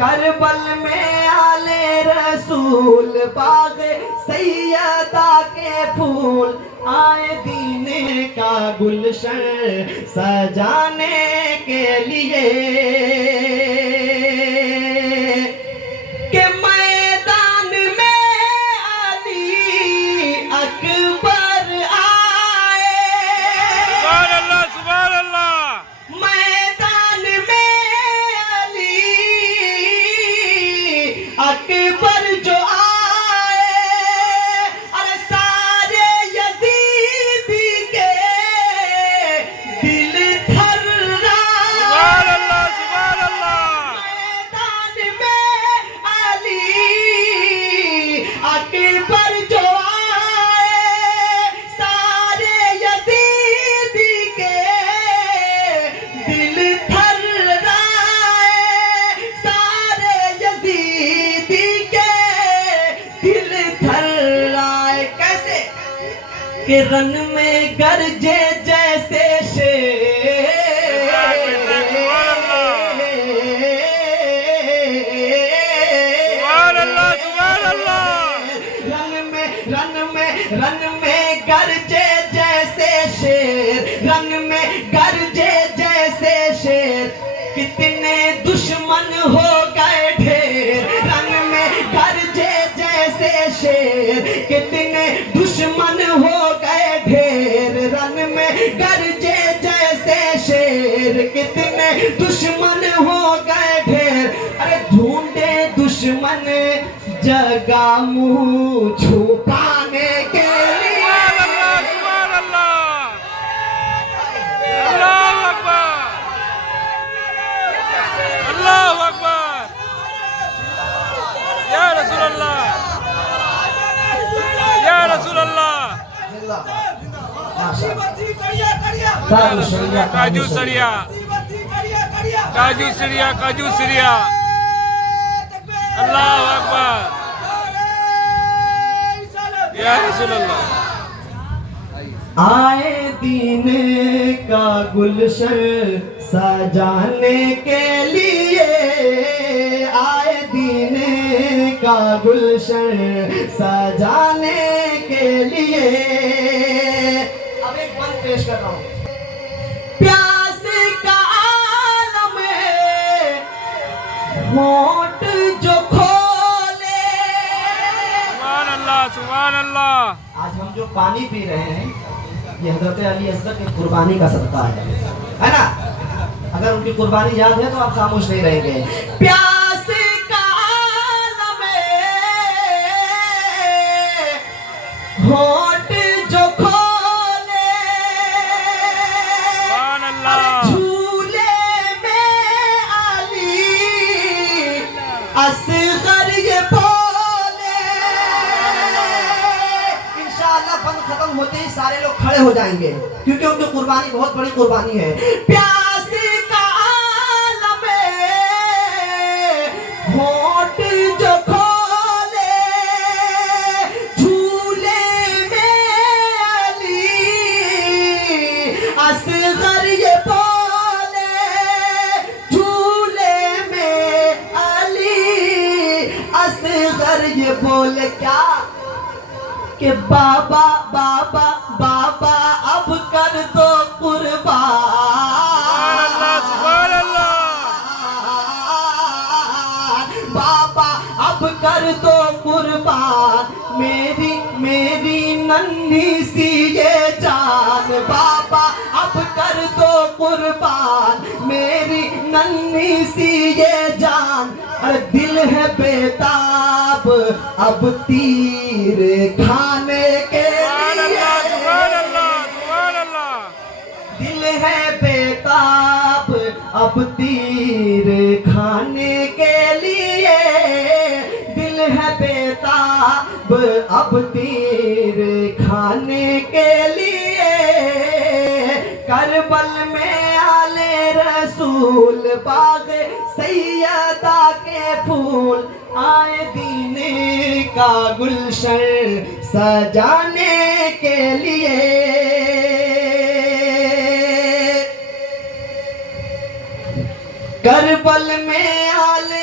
करबल में आले रसूल बाग सैयदा के फूल आए दीने का गुलशन सजाने के लिए के मैदान में अली अकबर आए। सुभान अल्लाह, सुभान अल्लाह। मैदान में अली अकबर जो आए, अरे सारे यजीदी के दिल थर्राए। सुभान अल्लाह, सुभान अल्लाह। मैदान में अली अकबर जो आए, सारे यजीदी के दिल थर्राए, सारे यजीदी के दिल थर्राए। कैसे कि रन में गरजे जैसे सुभान अल्लाह, सुभान अल्लाह। रन में गरजे जैसे शेर, रन में गरजे जैसे शेर, कितने दुश्मन हो गए ढेर। रन में गरजे जैसे शेर, कितने दुश्मन हो गए ढेर। रन में गरजे जैसे शेर, कितने दुश्मन हो गए ढेर। अरे ढूंढे दुश्मन जगह मुंह छुपाने के लिए। सुभान अल्लाह, सुभान अल्लाह। अल्लाहु अकबर, अल्लाहु अकबर। या रसूल अल्लाह, या रसूल अल्लाह। काजू सरिया, काजू सरिया, काजू सरिया। अल्लाहु अकबर, या रसूल अल्लाह। आए दीन का गुलशन सजाने के लिए, आए दीन का गुलशन सजाने के लिए। अब एक बंद पेश कर रहा हूं। प्यास का आलम होठ जो खोले। सुभान अल्लाह, सुभान अल्लाह। आज हम जो पानी पी रहे हैं ये हजरत अली असगर की कुर्बानी का सदका है ना। अगर उनकी कुर्बानी याद है तो आप खामोश नहीं रहेंगे। प्यास का आलम होठ जो खोले, सुभान अल्लाह। झूले में अली असगर ये बोले। इंशाअल्लाह बंद खत्म होते ही सारे लोग खड़े हो जाएंगे क्योंकि उनकी कुर्बानी बहुत बड़ी कुर्बानी है। प्यास का आलम होठ जो खोले, झूले में अली असगर ये बोले। झूले में अली असगर ये बोले क्या कि बाबा बाबा बाबा अब कर दो कुर्बान। सुभान अल्लाह। बाबा अब कर दो कुर्बान, मेरी मेरी नन्ही सी ये जान। बाबा अब कर दो कुर्बान, मेरी नन्ही सी ये जान। अरे दिल है बेताब अब तीर खाने के लिए। सुभान अल्लाह, सुभान अल्लाह। दिल है बेताब अब तीर खाने के लिए। दिल है बेताब अब तीर खाने के लिए। करबल में आले रसूल बाग सैयदा के फूल आए दीने का गुलशन सजाने के लिए। करबल में आले